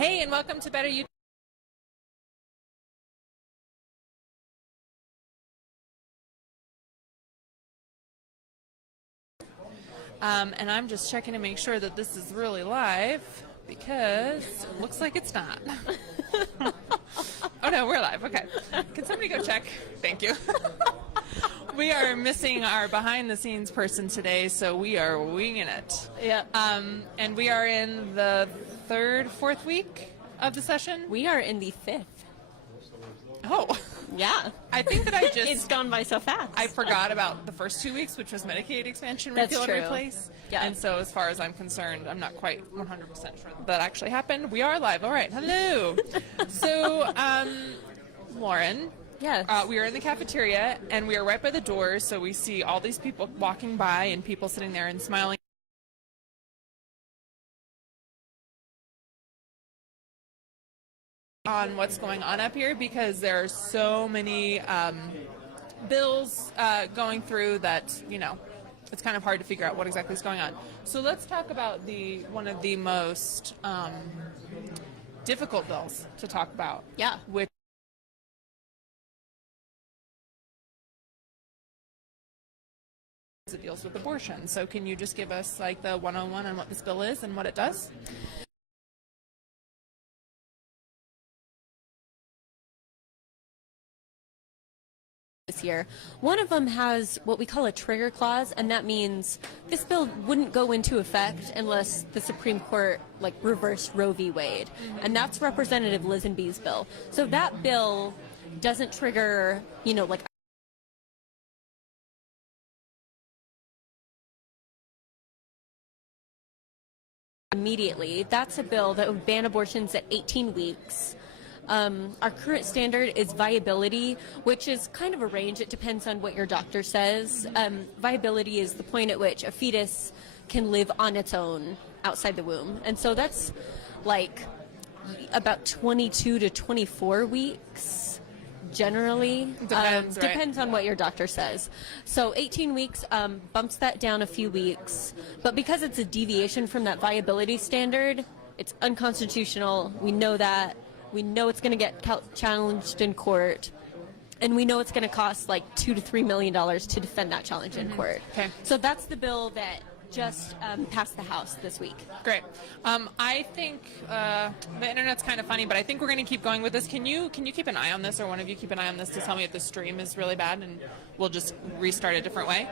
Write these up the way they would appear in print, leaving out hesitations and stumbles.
Hey, and welcome to Better You. And I'm just checking to make sure that this is really live because it looks like it's not. Oh no, we're live. Okay. Can somebody go check? Thank you. We are missing our behind-the-scenes person today, so we are winging it. Yeah. And we are in the fourth week of the session. We are in the 5th. Oh. Yeah. I think that it's gone by so fast. I forgot about the first 2 weeks, which was Medicaid expansion, repeal, and replace. Yeah. And so as far as I'm concerned, I'm not quite 100% sure that actually happened. We are live. All right. Hello. So, Lauren. Yes. We are in the cafeteria, and we are right by the doors, so we see all these people walking by and people sitting there and smiling on what's going on up here because there are so many bills going through that, you know, it's kind of hard to figure out what exactly is going on. So let's talk about one of the most difficult bills to talk about. Yeah. Which it deals with abortion. So can you just give us like the 101 on what this bill is and what it does? This year. One of them has what we call a trigger clause, and that means this bill wouldn't go into effect unless the Supreme Court reversed Roe v. Wade. Mm-hmm. And that's Representative Lisenby's bill. So that bill doesn't trigger, immediately. That's a bill that would ban abortions at 18 weeks. Our current standard is viability, which is kind of a range. It depends on what your doctor says. Viability is the point at which a fetus can live on its own outside the womb. And so that's like about 22 to 24 weeks, generally. Depends, right? Depends on what your doctor says. So 18 weeks bumps that down a few weeks. But because it's a deviation from that viability standard, it's unconstitutional. We know that. We know it's going to get challenged in court, and we know it's going to cost like $2 to $3 million to defend that challenge in court. Okay. So that's the bill that just passed the House this week. Great. I think the internet's kind of funny, but I think we're going to keep going with this. Can you keep an eye on this, or one of you keep an eye on this to tell me if the stream is really bad, and we'll just restart a different way.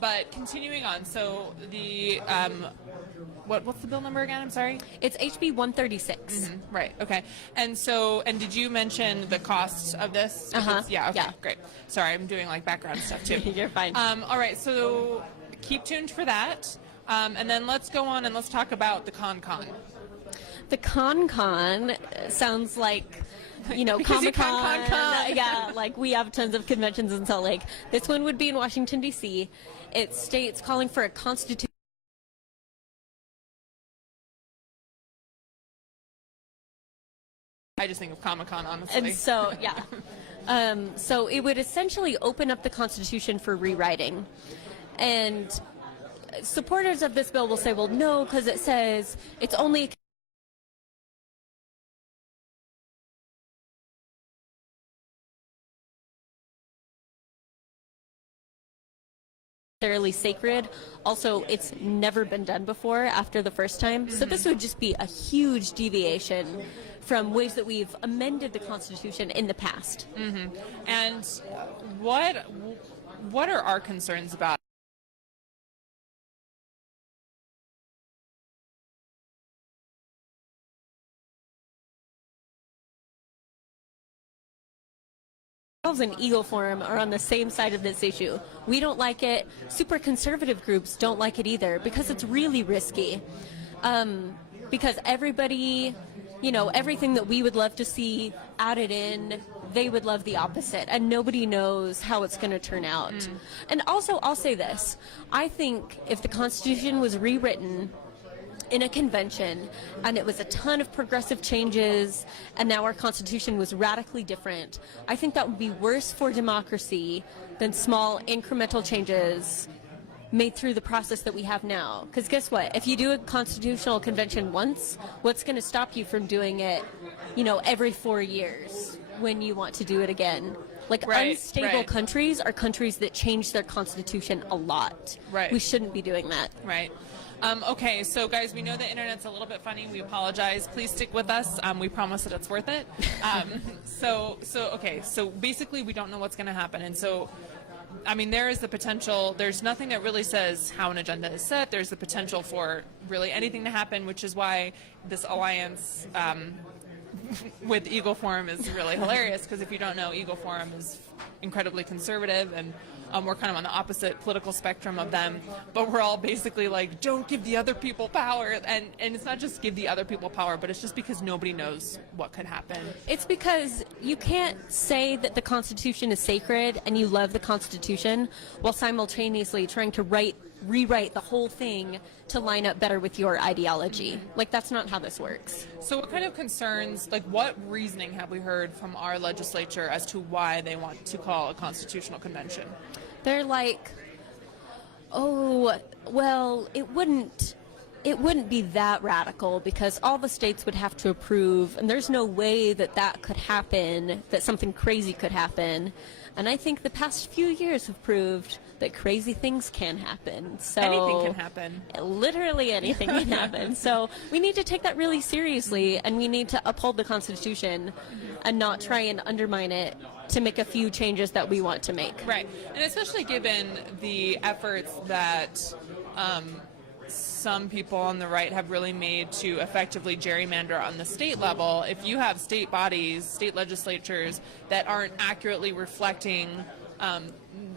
But continuing on, so the what's the bill number again? I'm sorry. It's HB 136. Mm-hmm. Right. Okay. And did you mention the cost of this? Yeah. Okay. Yeah. Great. Sorry, I'm doing like background stuff too. You're fine. All right. So keep tuned for that. And then let's go on and let's talk about the con. The con sounds like, Comic-Con. Yeah, like we have tons of conventions in Salt Lake. This one would be in Washington, D.C. It states calling for a constitution. I just think of Comic-Con, honestly. And so, yeah. So it would essentially open up the Constitution for rewriting. And supporters of this bill will say, well, no, because it says it's only necessarily sacred. Also, it's never been done before after the first time. Mm-hmm. So this would just be a huge deviation from ways that we've amended the Constitution in the past. Mm-hmm. And what are our concerns about and Eagle Forum are on the same side of this issue. We don't like it. Super conservative groups don't like it either because it's really risky. Because everybody, everything that we would love to see added in, they would love the opposite, and nobody knows how it's going to turn out. And also, I'll say this. I think if the Constitution was rewritten in a convention and it was a ton of progressive changes and now our Constitution was radically different, I think that would be worse for democracy than small incremental changes made through the process that we have now. Because guess what? If you do a constitutional convention once, what's going to stop you from doing it, every 4 years when you want to do it again? Like, unstable countries are countries that change their constitution a lot. Right. We shouldn't be doing that. Right. Okay, so guys, we know the internet's a little bit funny. We apologize. Please stick with us. We promise that it's worth it. So basically we don't know what's going to happen. And so, I mean, there is the potential. There's nothing that really says how an agenda is set. There's the potential for really anything to happen, which is why this alliance with Eagle Forum is really hilarious, because if you don't know, Eagle Forum is incredibly conservative, and we're kind of on the opposite political spectrum of them, but we're all basically like, don't give the other people power. And it's not just give the other people power, but it's just because nobody knows what could happen. It's because you can't say that the Constitution is sacred and you love the Constitution while simultaneously trying to rewrite the whole thing to line up better with your ideology. Like, that's not how this works. So what kind of concerns, like what reasoning have we heard from our legislature as to why they want to call a constitutional convention? They're like, oh, well, it wouldn't be that radical because all the states would have to approve, and there's no way that could happen, that something crazy could happen. And I think the past few years have proved that crazy things can happen. So anything can happen. Literally anything can happen. So we need to take that really seriously, and we need to uphold the Constitution and not try and undermine it to make a few changes that we want to make. Right. And especially given the efforts that some people on the right have really made to effectively gerrymander on the state level. If you have state bodies, state legislatures that aren't accurately reflecting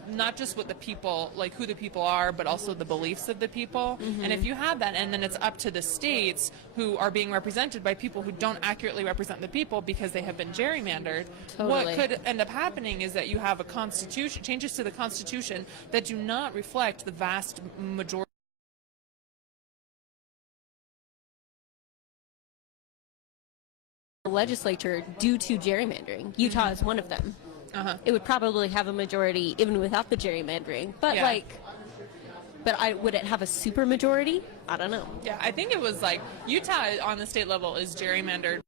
not just what the people, like who the people are, but also the beliefs of the people. Mm-hmm. And if you have that, and then it's up to the states who are being represented by people who don't accurately represent the people because they have been gerrymandered, totally. What could end up happening is that you have a constitution, changes to the Constitution that do not reflect the vast majority legislature due to gerrymandering. Utah is one of them. It would probably have a majority even without the gerrymandering. But would it have a super majority? I don't know. Yeah, I think it was like Utah on the state level is gerrymandered.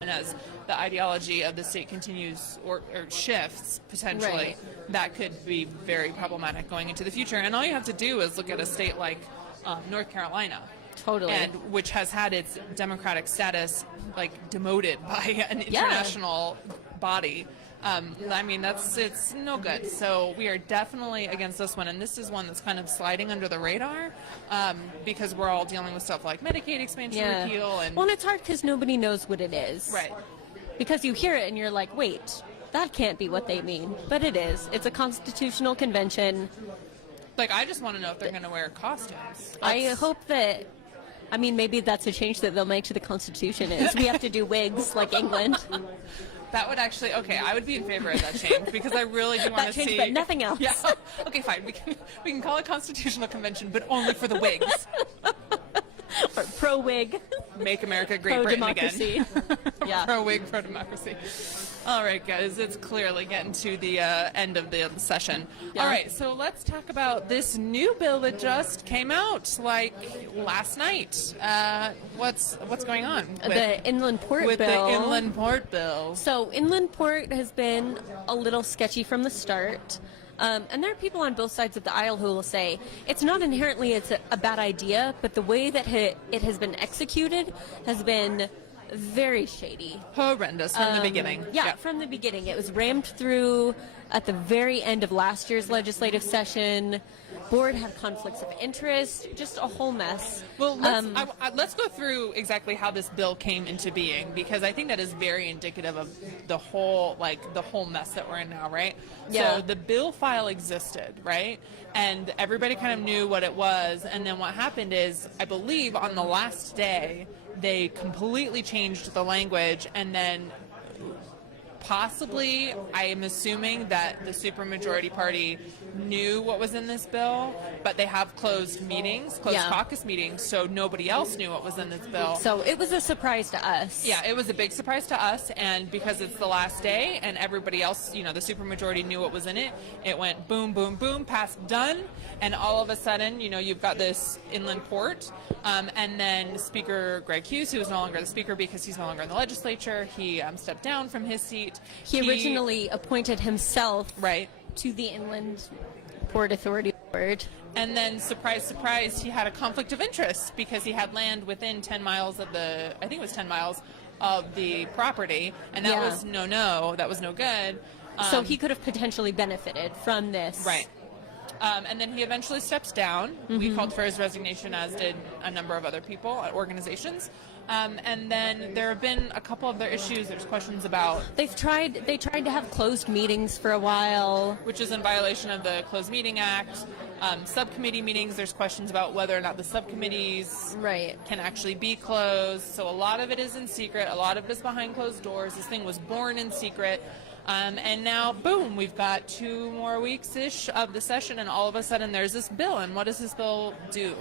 And as the ideology of the state continues or shifts, potentially, right, that could be very problematic going into the future. And all you have to do is look at a state like North Carolina. Totally. And which has had its democratic status like demoted by an international body. I mean, it's no good. So we are definitely against this one, and this is one that's kind of sliding under the radar because we're all dealing with stuff like Medicaid expansion repeal. And well, and it's hard because nobody knows what it is. Right. Because you hear it and you're like, wait, that can't be what they mean. But it is. It's a constitutional convention. Like, I just want to know if they're going to wear costumes. I hope that... I mean, maybe that's a change that they'll make to the Constitution is we have to do wigs like England. That would actually, okay, I would be in favor of that change because I really do want to see. But nothing else. Yeah. Okay, fine. We can call it Constitutional Convention, but only for the wigs. Or pro-wig. Make America Great Britain again. Yeah. Pro-wig, pro-democracy. All right, guys, it's clearly getting to the end of the session. Yeah. All right, so let's talk about this new bill that just came out, like, last night. What's going on? The Inland Port Bill. With the Inland Port Bill. So Inland Port has been a little sketchy from the start. And there are people on both sides of the aisle who will say it's not inherently a bad idea, but the way that it has been executed has been very shady. Horrendous from the beginning. Yeah, from the beginning. It was rammed through at the very end of last year's legislative session. Board had conflicts of interest, just a whole mess. Well, let's go through exactly how this bill came into being, because I think that is very indicative of the whole mess that we're in now, right? Yeah. So the bill file existed, right? And everybody kind of knew what it was, and then what happened is, I believe on the last day, they completely changed the language and then Possibly, I am assuming that the supermajority party knew what was in this bill, but they have closed meetings, closed caucus meetings, so nobody else knew what was in this bill. So it was a surprise to us. Yeah, it was a big surprise to us, and because it's the last day and everybody else, the supermajority knew what was in it, it went boom, boom, boom, passed, done, and all of a sudden, you've got this inland port, and then Speaker Greg Hughes, who is no longer the speaker because he's no longer in the legislature, he stepped down from his seat. He originally appointed himself to the Inland Port Authority Board. And then, surprise, surprise, he had a conflict of interest because he had land within 10 miles of I think it was 10 miles of the property, and that was that was no good. So he could have potentially benefited from this. Right. And then he eventually steps down. Mm-hmm. We called for his resignation, as did a number of other people at organizations. And then there have been a couple other issues. There's questions about... They tried to have closed meetings for a while. Which is in violation of the Closed Meeting Act. Subcommittee meetings, there's questions about whether or not the subcommittees can actually be closed. So a lot of it is in secret. A lot of it is behind closed doors. This thing was born in secret. And now, boom, we've got 2 more weeks-ish of the session, and all of a sudden there's this bill. And what does this bill do?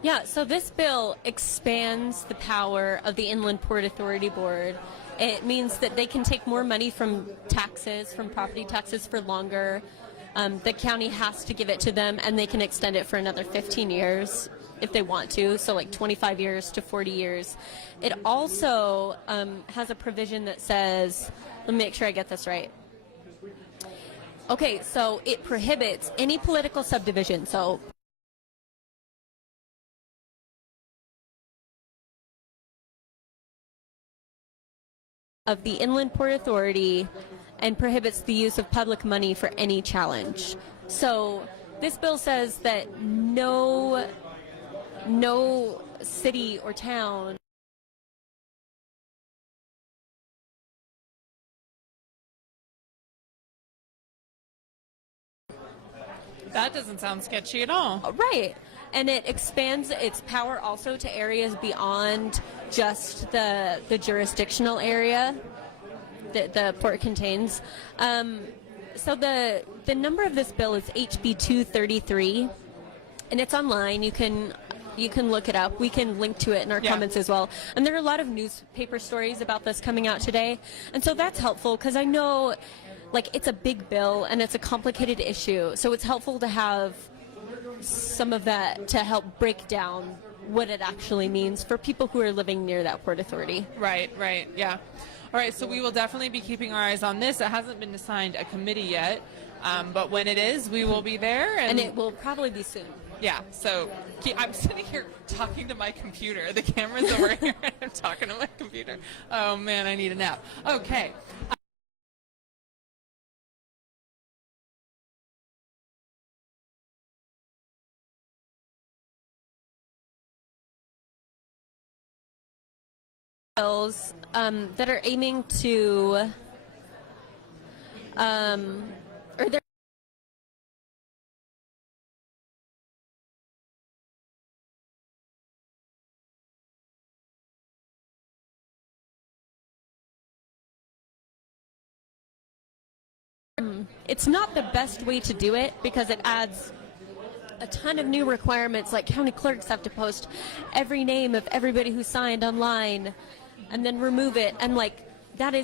Yeah, so this bill expands the power of the Inland Port Authority Board. It means that they can take more money from taxes, from property taxes for longer. The county has to give it to them, and they can extend it for another 15 years if they want to, so like 25 years to 40 years. It also has a provision that says, let me make sure I get this right. Okay, so it prohibits any political subdivision, so of the Inland Port Authority, and prohibits the use of public money for any challenge. So this bill says that no city or town That doesn't sound sketchy at all. Right. And it expands its power also to areas beyond just the jurisdictional area that the port contains. So the number of this bill is HB 233, and it's online. You can look it up. We can link to it in our comments as well. And there are a lot of newspaper stories about this coming out today, and so that's helpful because I know, like, it's a big bill and it's a complicated issue. So it's helpful to have some of that to help break down what it actually means for people who are living near that port authority. Right, yeah. All right, so we will definitely be keeping our eyes on this. It hasn't been assigned a committee yet, but when it is, we will be there. And it will probably be soon. Yeah, so I'm sitting here talking to my computer. The camera's over here, and I'm talking to my computer. Oh, man, I need a nap. Okay. That are aiming to, or they're it's not the best way to do it because it adds a ton of new requirements, like county clerks have to post every name of everybody who signed online and then remove it, and like that is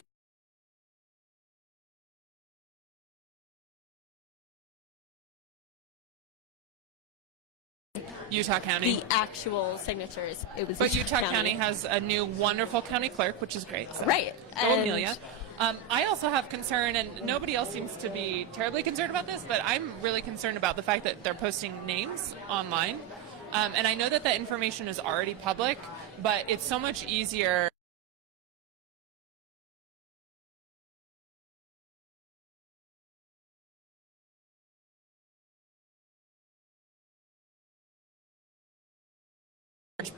Utah County. The actual signatures. It was but Utah County has a new wonderful county clerk, which is great. So. Right. Go Amelia. I also have concern, and nobody else seems to be terribly concerned about this, but I'm really concerned about the fact that they're posting names online. And I know that that information is already public, but it's so much easier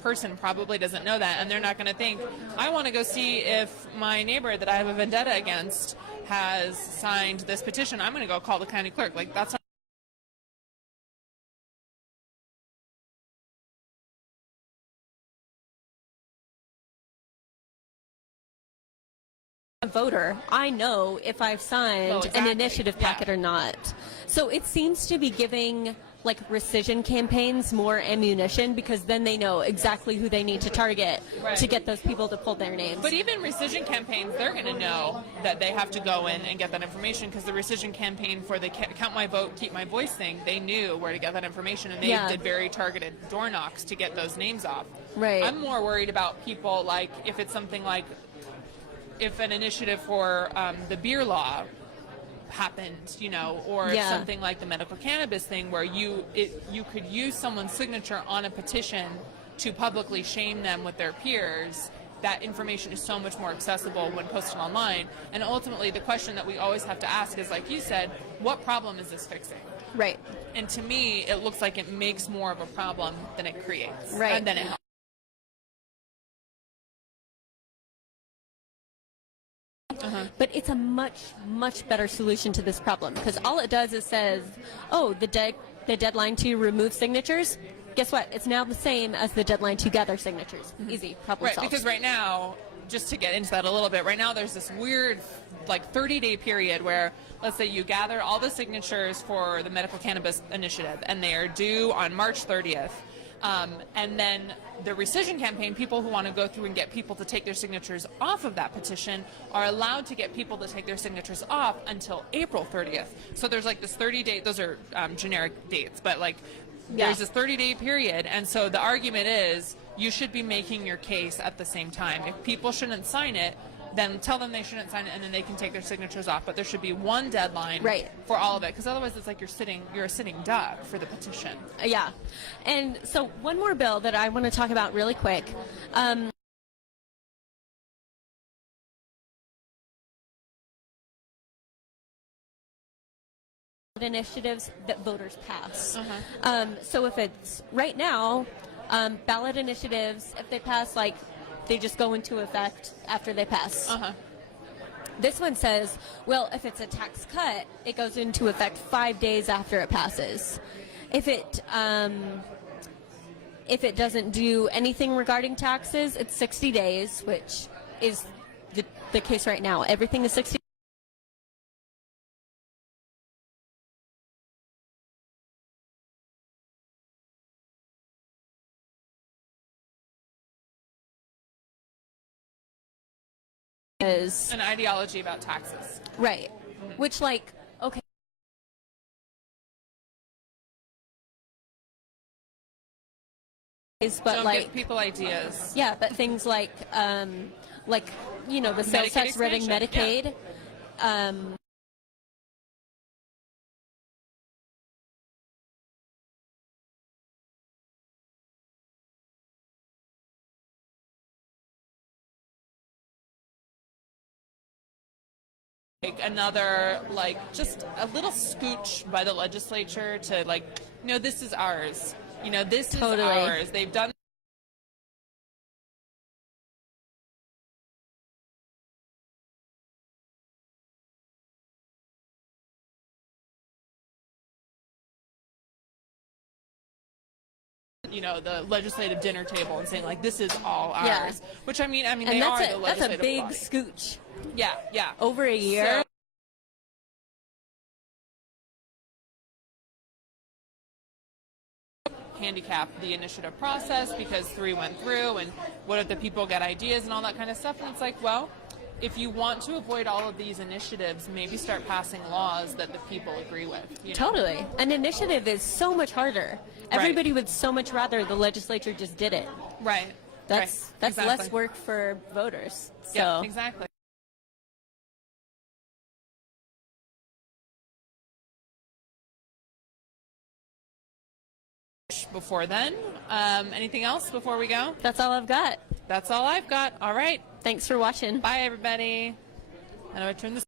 person probably doesn't know that, and they're not going to think, I want to go see if my neighbor that I have a vendetta against has signed this petition. I'm going to go call the county clerk. Like, that's not a voter, I know if I've signed Well, exactly. an initiative packet or not. So it seems to be giving like rescission campaigns more ammunition, because then they know exactly who they need to target to get those people to pull their names. But even rescission campaigns, they're going to know that they have to go in and get that information, because the rescission campaign for the Count My Vote, Keep My Voice thing, they knew where to get that information, and they did very targeted door knocks to get those names off. Right. I'm more worried about people, like if it's something like if an initiative for the beer law happened, you know, or something like the medical cannabis thing, where you could use someone's signature on a petition to publicly shame them with their peers. That information is so much more accessible when posted online. And ultimately, the question that we always have to ask is, like you said, what problem is this fixing? Right. And to me, it looks like it makes more of a problem than it creates. Right. And then it helps. But it's a much, much better solution to this problem, because all it does is says, oh, the deadline to remove signatures, guess what? It's now the same as the deadline to gather signatures. Easy, problem solved. Because right now, just to get into that a little bit, right now there's this weird, like, 30-day period where, let's say you gather all the signatures for the medical cannabis initiative, and they are due on March 30th. And then the rescission campaign, people who want to go through and get people to take their signatures off of that petition are allowed to get people to take their signatures off until April 30th. So there's like this 30-day, those are generic dates, but like there's this 30-day period. And so the argument is you should be making your case at the same time. If people shouldn't sign it, then tell them they shouldn't sign it, and then they can take their signatures off. But there should be one deadline for all of it, because otherwise it's like you're a sitting duck for the petition. Yeah. And so one more bill that I want to talk about really quick. Initiatives that voters pass. So if it's right now, ballot initiatives, if they pass, like, they just go into effect after they pass. This one says, well, if it's a tax cut, it goes into effect 5 days after it passes. If it doesn't do anything regarding taxes, it's 60 days, which is the case right now. Everything is 60 days. An ideology about taxes. Right. Which, like, okay. But don't like give people ideas. Yeah, but things like you know, the sales tax ridding Medicaid. Like another, like, just a little scooch by the legislature to, like, no, this is ours. You know, this is ours. They've done. You know, the legislative dinner table and saying, like, this is all ours. Which, I mean, they are the legislative that's a big body. scooch. Yeah. Over a year. So, handicap the initiative process because 3 went through, and what if the people get ideas and all that kind of stuff? And it's like, well, if you want to avoid all of these initiatives, maybe start passing laws that the people agree with. You know? Totally. An initiative is so much harder. Everybody would so much rather the legislature just did it. Right. That's exactly. less work for voters. So. Yeah, exactly. Before then, anything else before we go? That's all I've got. That's all I've got. All right. Thanks for watching. Bye, everybody. How do I turn this?